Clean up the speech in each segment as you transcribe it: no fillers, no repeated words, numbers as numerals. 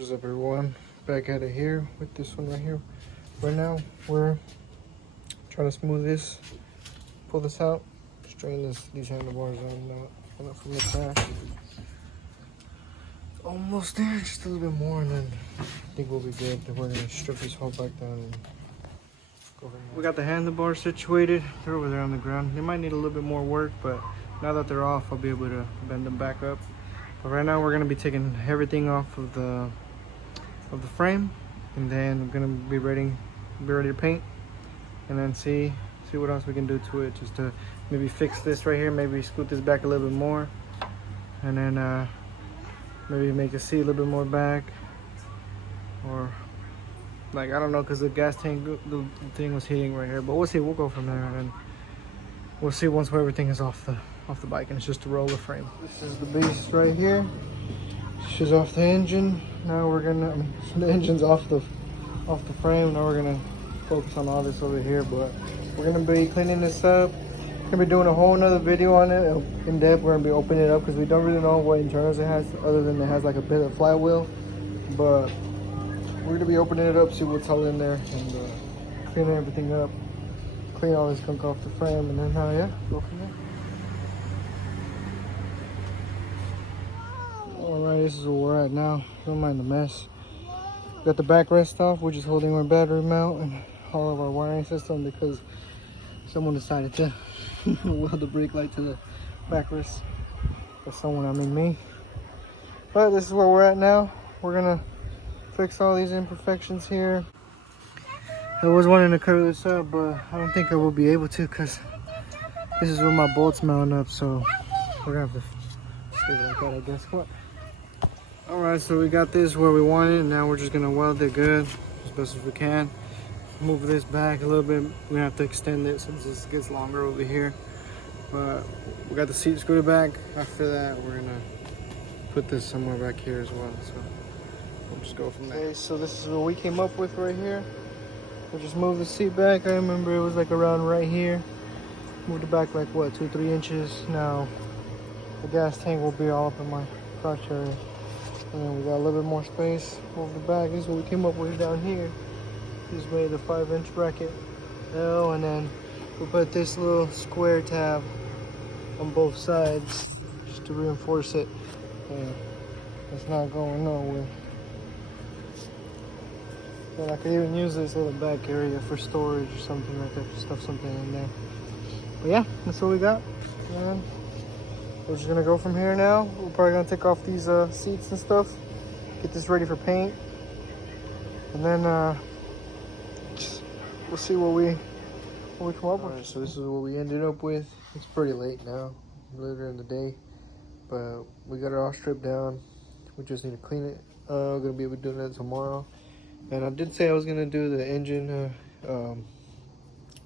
What is up, everyone? Back at it here with this one right here. Right now we're trying to smooth this, pull this out, straighten these handlebars out from the back. It's almost there, just a little bit more, and then I think we'll be good. Then we're gonna strip this whole back down and go from there. We got the handlebars situated. They're over there on the ground. They might need a little bit more work, but now that they're off, I'll be able to bend them back up. But right now we're gonna be taking everything off of the frame, and then we're gonna be ready to paint, and then see what else we can do to it, just to maybe fix this right here, maybe scoot this back a little bit more, and then maybe make it see a little bit more back, or like, I don't know, because the gas tank, the thing was hitting right here, but we'll see. We'll go from there, and then we'll see once everything is off the bike and it's just a roller frame. This is the beast right here. She's off the engine. Now we're gonna, the engine's off the frame. Now we're gonna focus on all this over here, but we're gonna be cleaning this up. We're gonna be doing a whole nother video on it in depth. We're gonna be opening it up because we don't really know what internals it has, other than it has like a bit of flywheel. But we're gonna be opening it up, see what's all in there, and cleaning everything up, clean all this gunk off the frame, and then yeah, go from there. Alright, this is where we're at now. Don't mind the mess. Got the backrest off, which is holding our battery mount and all of our wiring system, because someone decided to weld the brake light to the backrest. By someone, I mean me. But this is where we're at now. We're gonna fix all these imperfections here. I was wanting to cover this up, but I don't think I will be able to, because this is where my bolts mount up, so we're gonna have to leave it like that, I guess. What? Alright, so we got this where we want it, and now we're just gonna weld it good as best as we can. Move this back a little bit. We're gonna have to extend it since this gets longer over here. But we got the seat screwed back. After that, we're gonna put this somewhere back here as well. So we'll just go from there. Okay, so this is what we came up with right here. We'll just move the seat back. I remember it was like around right here. Moved it back like what, 2-3 inches. Now the gas tank will be all up in my crotch area. And then we got a little bit more space. Move the back. This is what we came up with down here. Just made the 5-inch bracket L, and then we put this little square tab on both sides just to reinforce it. And it's not going nowhere. And I could even use this little back area for storage or something like that, to stuff something in there. But yeah, that's what we got. And we're just gonna go from here now. We're probably gonna take off these seats and stuff, get this ready for paint, and then we'll see what we come up with. Right, so this is what we ended up with. It's pretty late now, later in the day, but we got it all stripped down. We just need to clean it. We're gonna be able to do that tomorrow. And I did say I was gonna do the engine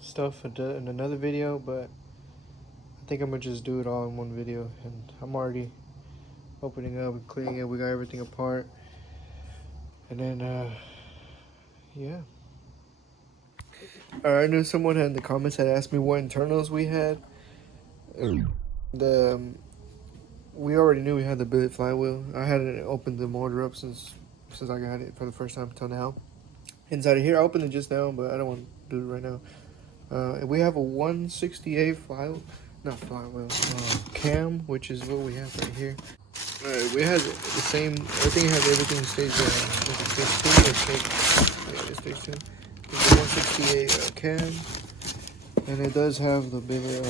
stuff in another video, but I think I'm gonna just do it all in one video. And I'm already opening up and cleaning it. We got everything apart, and then yeah. I knew someone in the comments had asked me what internals we had. We already knew we had the billet flywheel. I hadn't opened the motor up since I got it for the first time until now. Inside of here, I opened it just now, but I don't want to do it right now. We have a 168 flywheel. Not flywheel, cam, which is what we have right here. Alright, we had the same, I think it has everything stage 2 or stage, yeah, it's stage 2. It's the 168 cam, and it does have the bigger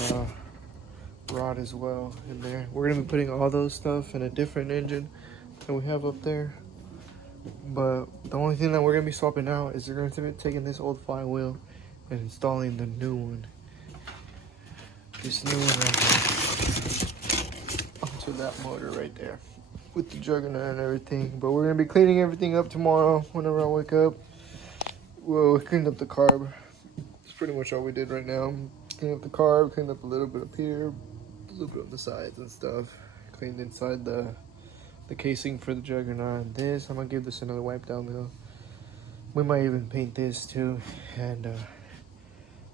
rod as well in there. We're going to be putting all those stuff in a different engine that we have up there. But the only thing that we're going to be swapping out is we're going to be taking this old flywheel and installing the new one. This new one right here onto that motor right there with the juggernaut and everything. But we're gonna be cleaning everything up tomorrow whenever I wake up. Well, we cleaned up the carb. That's pretty much all we did right now. Cleaned up the carb, cleaned up a little bit up here, a little bit on the sides and stuff. Cleaned inside the casing for the juggernaut. And this, I'm gonna give this another wipe down though. We might even paint this too. And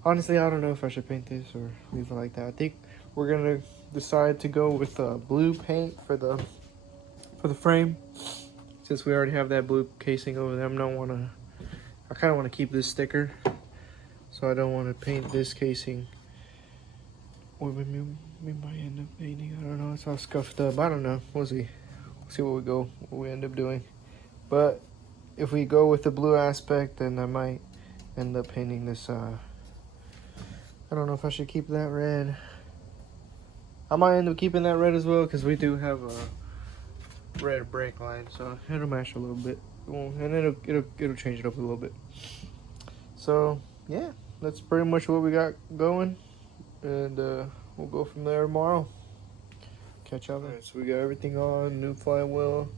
honestly, I don't know if I should paint this or leave it like that. I think we're gonna decide to go with blue paint for the frame, since we already have that blue casing over there, I kind of want to keep this sticker, so I don't want to paint this casing. Or we might end up painting. I don't know. It's all scuffed up. I don't know. We'll see. We'll see what we end up doing. But if we go with the blue aspect, then I might end up painting this. I don't know if I should keep that red. I might end up keeping that red as well, because we do have a red brake line, so it'll match a little bit. And it'll change it up a little bit. So yeah, that's pretty much what we got going, and we'll go from there tomorrow. Catch y'all. Alright, so we got everything on, new flywheel,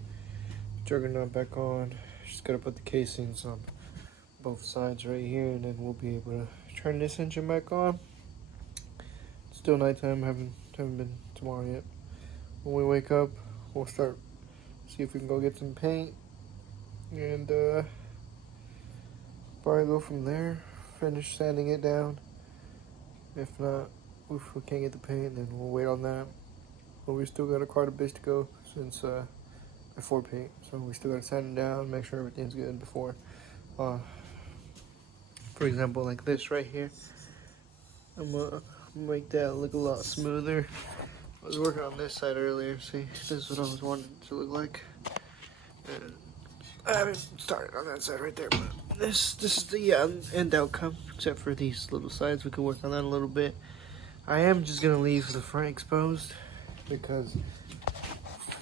juggernaut back on. Just gotta put the casings on both sides right here, and then we'll be able to turn this engine back on. It's still nighttime, haven't been tomorrow yet. When we wake up, we'll start, see if we can go get some paint, and probably go from there, finish sanding it down. If not, if we can't get the paint, then we'll wait on that. But we still got quite a bit to go since before paint, so we still got to sand it down, make sure everything's good before. For example, like this right here, I'm gonna make that look a lot smoother. I was working on this side earlier. See, this is what I was wanting it to look like. And I haven't started on that side right there, but this is the end outcome, except for these little sides. We could work on that a little bit. I am just gonna leave the front exposed, because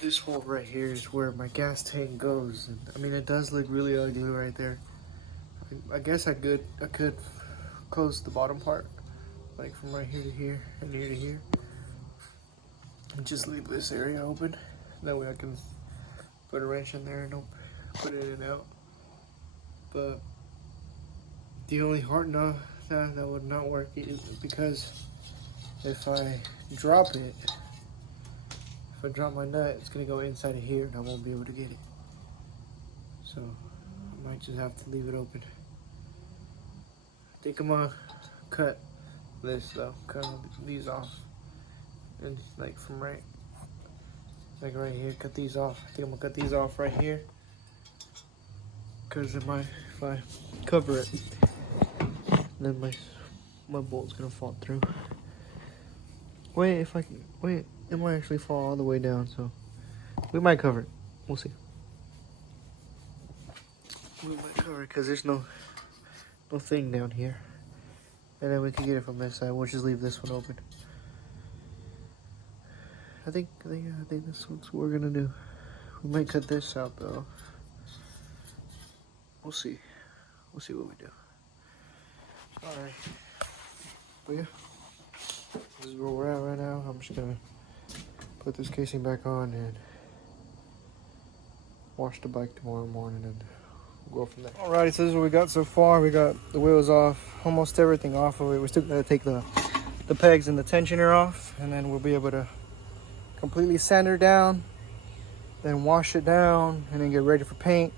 this hole right here is where my gas tank goes. And I mean, it does look really ugly right there. I guess I could close the bottom part, like from right here to here and here to here, and just leave this area open. That way I can put a wrench in there and put it in and out. But the only hard no that would not work is because if I drop it, if I drop my nut, it's gonna go inside of here and I won't be able to get it. So I might just have to leave it open. I think I'm gonna cut this though, cut these off, and like from right here, cut these off. I think I'm gonna cut these off right here, because if I cover it, then my bolt's gonna fall through. Wait, it might actually fall all the way down, so we might cover it. We'll see. We might cover it because there's no thing down here, and then we can get it from this side. We'll just leave this one open. I think that's what we're gonna do. We might cut this out though. We'll see. We'll see what we do. All right. But yeah, this is where we're at right now. I'm just gonna put this casing back on and wash the bike tomorrow morning, and we'll go from there. Alrighty, so this is what we got so far. We got the wheels off, almost everything off of it. We still gotta take the pegs and the tensioner off, and then we'll be able to completely sand her down, then wash it down, and then get ready for paint.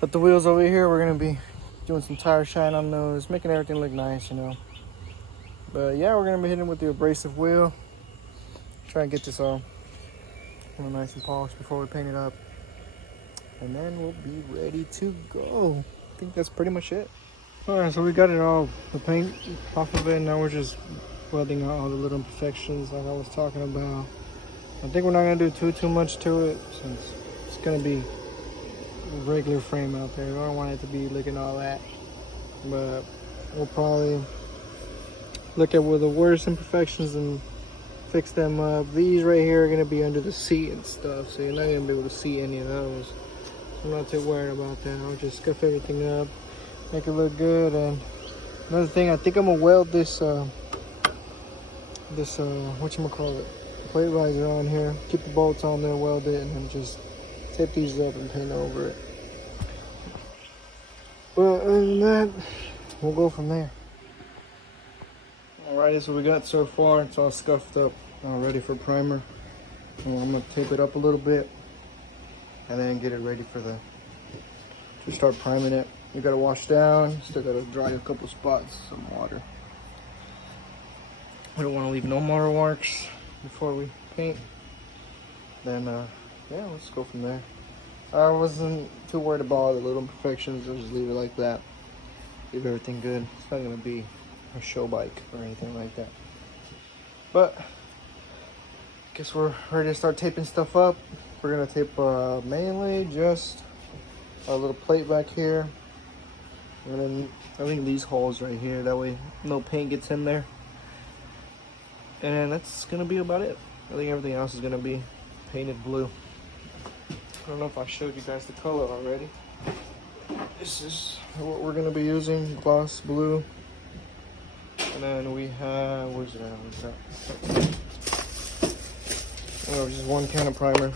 But the wheels over here, we're gonna be doing some tire shine on those, making everything look nice, you know. But yeah, we're gonna be hitting with the abrasive wheel, try and get this all nice and polished before we paint it up, and then we'll be ready to go. I think that's pretty much it. All right, so we got it all, the paint off of it, and now we're just welding out all the little imperfections like I was talking about. I think we're not gonna do too much to it, since it's gonna be a regular frame out there. I don't want it to be looking all that, but we'll probably look at where the worst imperfections and fix them up. These right here are gonna be under the seat and stuff, so you're not gonna be able to see any of those. I'm not too worried about that. I'll just scuff everything up, make it look good. And another thing, I think I'm gonna weld this whatchamacallit, plate riser on here, keep the bolts on there, weld it, and then just tape these up and paint over it. But other than that, we'll go from there. Alright, so we got so far. It's all scuffed up, ready for primer. And I'm gonna tape it up a little bit, and then get it ready to start priming it. You gotta wash down, still gotta dry a couple spots, some water. We don't want to leave no motor marks before we paint. Then yeah, let's go from there. I wasn't too worried about all the little imperfections. I'll just leave it like that. Leave everything good. It's not gonna be a show bike or anything like that. But guess we're ready to start taping stuff up. We're gonna tape mainly just a little plate back here, and then I think these holes right here. That way no paint gets in there. And that's gonna be about it. I think everything else is gonna be painted blue. I don't know if I showed you guys the color already. This is what we're gonna be using, gloss blue. And then we have, where's it at? Oh, just one can of primer.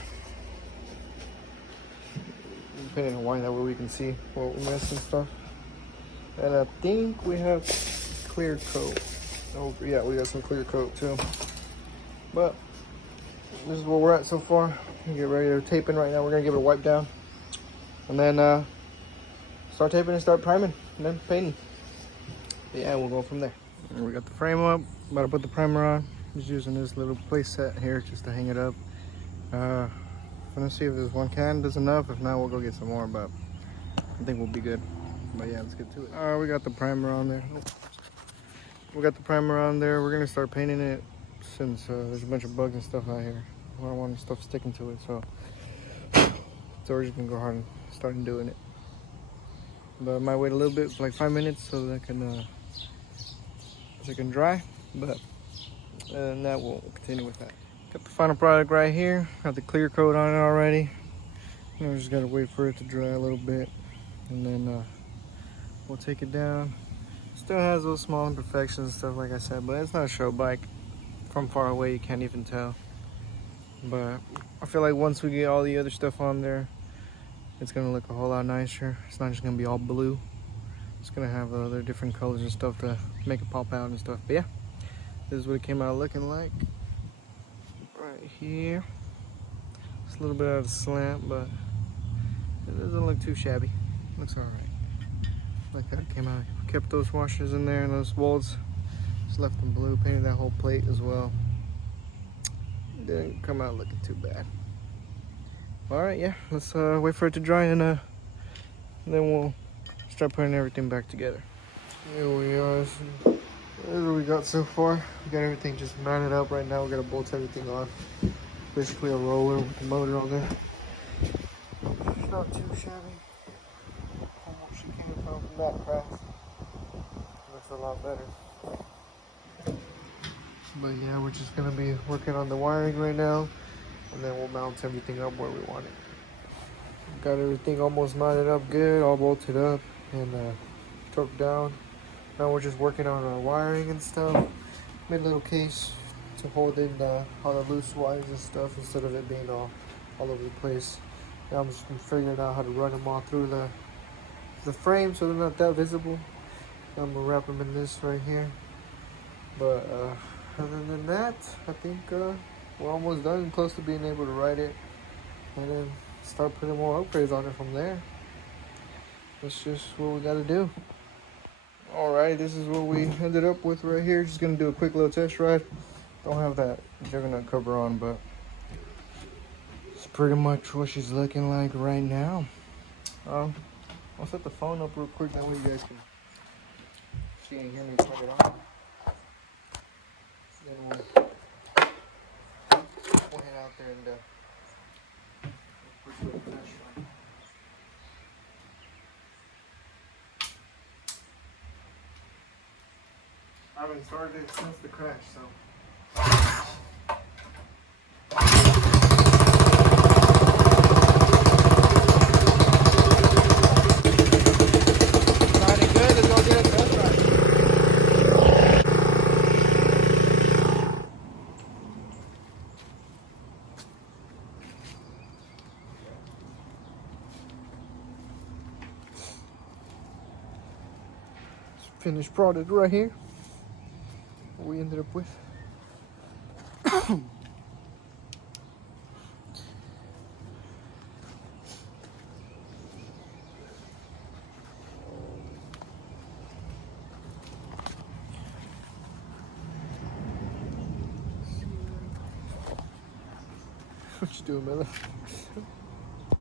Painted in white, that way we can see what we missed and stuff. And I think we have clear coat. Oh yeah, we got some clear coat too. But this is where we're at so far. Get ready to taping right now. We're gonna give it a wipe down, and then start taping and start priming, and then painting. But yeah, we'll go from there. And we got the frame up. About to put the primer on. Just using this little place set here just to hang it up. I'm gonna see if this one can does enough. If not, we'll go get some more. But I think we'll be good. But yeah, let's get to it. We got the primer on there. We got the primer on there. We're gonna start painting it since there's a bunch of bugs and stuff out here. I don't want stuff sticking to it, so we're just gonna go hard and start doing it. But I might wait a little bit, for like 5 minutes, so that it can dry. But and that we'll continue with that. Got the final product right here. Got the clear coat on it already. Now we just gotta wait for it to dry a little bit, and then we'll take it down. Still has those small imperfections and stuff, like I said, but it's not a show bike. From far away, you can't even tell. But I feel like once we get all the other stuff on there, it's gonna look a whole lot nicer. It's not just gonna be all blue. It's gonna have other different colors and stuff to make it pop out and stuff. But yeah, this is what it came out looking like. Right here. It's a little bit out of slant, but it doesn't look too shabby. Looks alright. Like that it came out. Kept those washers in there and those bolts. Just left them blue. Painted that whole plate as well. Didn't come out looking too bad. Alright, yeah, let's wait for it to dry, and then we'll start putting everything back together. Here we are. This is what we got so far. We got everything just mounted up right now. We gotta bolt everything on. Basically a roller with the motor on there. It's not too shabby. She came from that craft. Looks a lot better. But yeah, we're just gonna be working on the wiring right now, and then we'll mount everything up where we want it. Got everything almost mounted up good, all bolted up and torqued down. Now we're just working on our wiring and stuff. Made a little case to hold in all the loose wires and stuff instead of it being all over the place. Now I'm just figuring out how to run them all through the frame so they're not that visible. I'm gonna wrap them in this right here. But other than that, I think we're almost done and close to being able to ride it, and then start putting more upgrades on it from there. That's just what we gotta do. Alright, this is what we ended up with right here. Just gonna do a quick little test ride. Don't have that juggernaut cover on, but it's pretty much what she's looking like right now. I'll set the phone up real quick, that way you guys can see and hear me plug it on. Then we'll head out there and quick little test run. I haven't started it since the crash, so. Starting good, let's go get a test ride. Finished product right here. What we ended up with. What you doing, Miller?